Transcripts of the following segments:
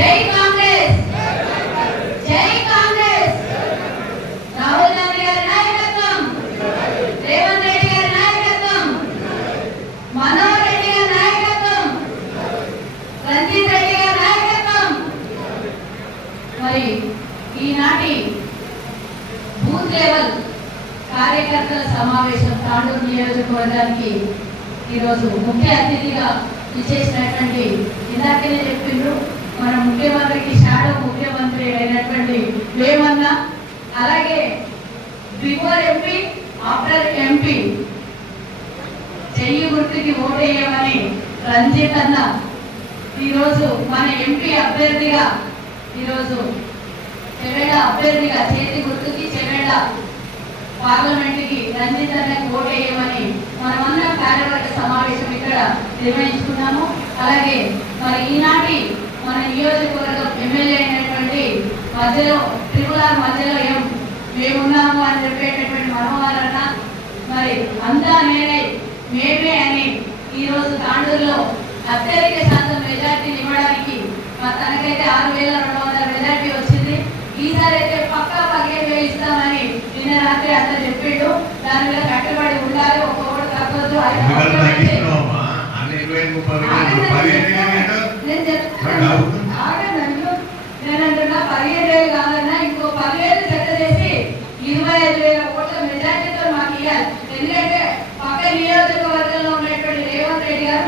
జై కాంగ్రెస్. జై కాంగ్రెస్. రాహుల్ గాంధీ గారి నాయకత్వం. రేవంత్ రెడ్డి గారి నాయకత్వం. మనోహర్ రెడ్డి గారి నాయకత్వం. రంజిత్ రెడ్డి గారి నాయకత్వం. మరి ఈనాటి బూత్ లెవెల్ కార్యకర్తల సమావేశం తాండూరు నియోజకవర్గానికి ఈరోజు ముఖ్య అతిథిగా ఇచ్చేసినటువంటి ఇందాకనే చెప్పిండ్రు. మన ముఖ్యమంత్రికి షాడో ముఖ్యమంత్రి అయినటువంటి వేమన్న అలాగే బిఫోర్ ఎంపీ ఆఫ్టర్ ఎంపీ చెయ్యి గుర్తుకి ఓటేయమని రంజిత్ అన్న ఈరోజు మన ఎంపీ అభ్యర్థిగా ఈరోజు చెవేడ అభ్యర్థిగా చేతి గుర్తుకి చెవేడ పార్లమెంటుకి రంజిత్ అన్నకి ఓటేయమని మనమన్న కార్యవర్గ సమావేశం ఇక్కడ నిర్వహించుకున్నాము. అలాగే మరి ఈనాటి మన నియోజకవర్గం ఎమ్మెల్యే అయినటువంటి మధ్యలో త్రిపులార్ మధ్యలో ఏం మేమున్నాము అని చెప్పేటటువంటి మనోహర్ అన్న మరి అంతా నేనే మేమే అని ఈ రోజు తాండూరులో అత్యధిక శాతం మెజార్టీని ఇవ్వడానికి తనకైతే ఆరు వేల రెండు వందల మెజార్టీ వచ్చింది. ఈసారి అయితే పక్కా పదిహేను వేలు ఇస్తామని నిన్న రాత్రి అట్లా చెప్పిండు. దాని మీద కట్టుబడి ఉండాలి ఒక్క ఓటు తగ్గొద్దు ఎందుకంటే ఇరవై ముప్పై వేలు పదిహేను నేను చెప్తాను. నేను అంటున్నా కాదన్నా చేసి మాకు ఎందుకంటే పక్క నియోజకవర్గంలో ఉన్నటువంటి రేవంత్ రెడ్డి గారు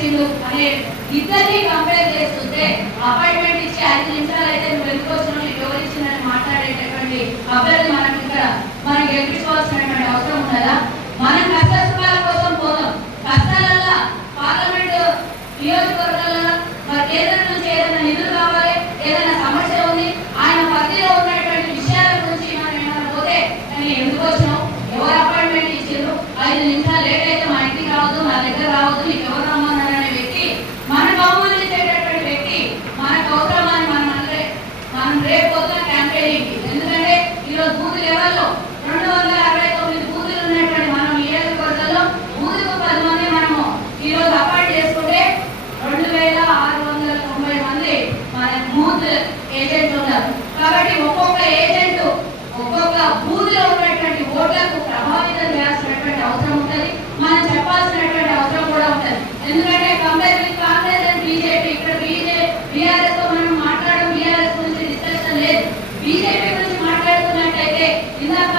పలకరించిండు అనే ఇద్దరిని కంపేర్ చేస్తుంటే అపాయింట్మెంట్ ఇచ్చి ఐదు నిమిషాలు అయితే నువ్వు ఎందుకు వచ్చినావు? నీకు మాట్లాడేటటువంటి అభ్యర్థి మనకు ఇక్కడ మనం గెలిపించుకోవాల్సినటువంటి అవసరం ఉన్నదా? మనం కష్ట సుఖాల కోసం పోదాం. కష్టాలల్లో పార్లమెంట్ నియోజకవర్గాలలో మరి కేంద్రం నుంచి ఏదైనా నిధులు కావాలి ఏదైనా సమస్య ఉంది ఆయన పరిధిలో ఉన్నటువంటి విషయాల గురించి మనం ఏమైనా పోతే కానీ ఎందుకు వచ్చినావు ఎవరు అపాయింట్మెంట్ ఇచ్చారు ఐదు నిమిషాలు లేట్ అయితే మా ఇంటికి రావద్దు నా దగ్గర రావద్దు నీకు ఎవరు రమ్మన్నారు అనే వ్యక్తి మనకు అవమానించేటటువంటి వ్యక్తి మనకు అవసరమని మనం అందరే మనం రేపు పొద్దున క్యాంపెయినింగ్ ఎందుకంటే ఈరోజు బూత్ లెవెల్లో రెండు వందల అరవై తొమ్మిది బూతులు ఉన్నటువంటి మనం నియోజకవర్గంలో బూతుకు పది మంది మనము ఈరోజు అపాయింట్ చేసుకుంటే రెండు వేల ఆరు వందల తొంభై మంది మన బూత్ ఏజెంట్లు ఉన్నారు. కాబట్టి ఒక్కొక్క ఏజెంట్ ఒక్కొక్క బూత్లో ఉన్నటువంటి ఓట్లకు ప్రభావితం చేయాల్సినటువంటి అవసరం ఉంటుంది. మనం చెప్పాల్సినటువంటి అవసరం కూడా ఉంటుంది. ఎందుకంటే compare with Congress and BJP ఇక్కడ బీజే బీఆర్ఎస్తో మనం మాట్లాడడం బీఆర్ఎస్ గురించి డిస్కషన్ లేదు. బీజేపీ గురించి మాట్లాడుతున్నట్టయితే ఇందాక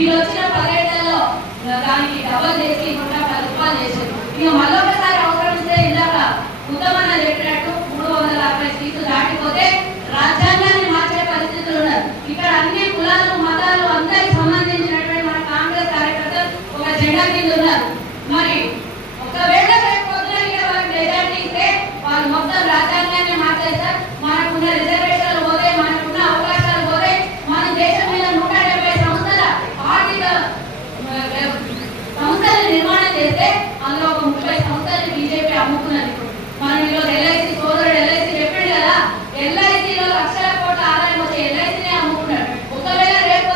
మీరు వచ్చిన పర్యటనలో దానికి డబల్ చేసి నూట పది రూపాయలు చేశారు. ఇక మళ్ళీ ఒకసారి అవసరం ఇస్తే ఇందాక ఉత్తమన్న చెప్పినట్టు మూడు వందల అరవై సీట్లు దాటిపోతే రాజ్యాంగాన్ని మార్చే పరిస్థితులు ఉన్నారు ఇక్కడ అన్ని కులాలకు సంస్థలు నిర్మాణం చేస్తే అందులో ఒక ముప్పై సంస్థలు బీజేపీ అమ్ముకున్నది మనం ఈరోజు ఎల్ఐసి సోదరుడు ఎల్ఐసి చెప్పాడు కదా ఎల్ఐసిలో లక్షల కోట్ల ఆదాయం వచ్చే ఎల్ఐసినే అమ్ముకున్నాడు. ఒకవేళ రేపు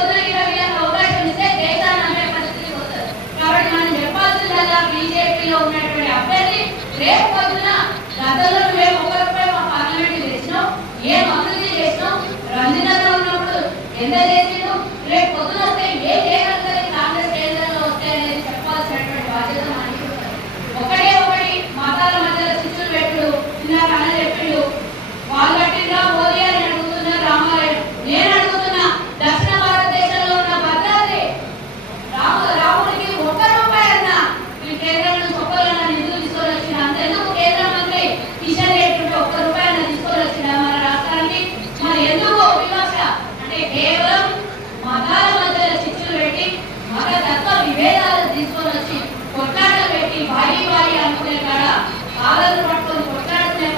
అవకాశం ఇస్తే దేశాన్ని అమ్మే పరిస్థితికి వస్తుంది. కాబట్టి మనం చెప్పాల్సిందల్లా బీజేపీలో ఉన్నటువంటి అభ్యర్థి రేపు పొద్దున గతంలో కేవలం మతాల మధ్య చిచ్చులు పెట్టి మత తత్వ విభేదాలు తీసుకొని వచ్చి కొట్లాటలు పెట్టి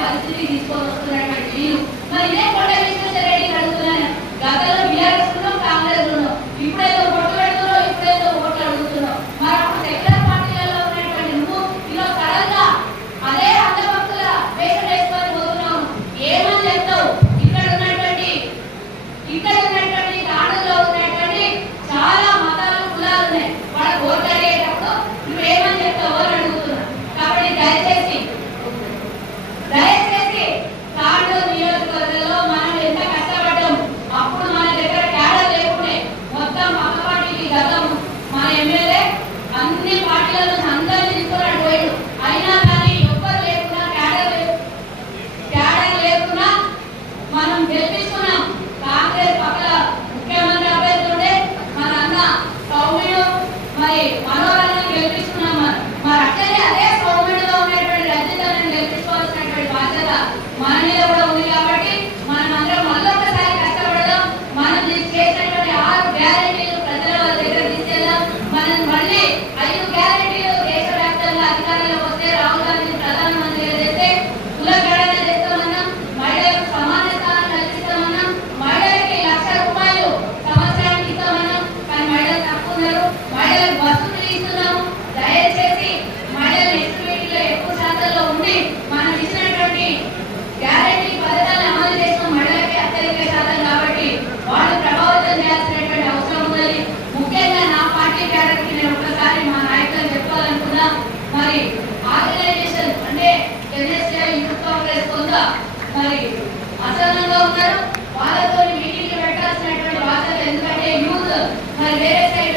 పరిస్థితి తీసుకొని వస్తున్నటువంటి మరి ఇదే కొట్ట Gracias. Vale. గ్యారెంటీ పథకాన్ని ఆర్గనైజేషన్ అంటే పెట్టాల్సినటువంటి బాధ్యత ఎందుకంటే యూత్ మరి వేరే సైడ్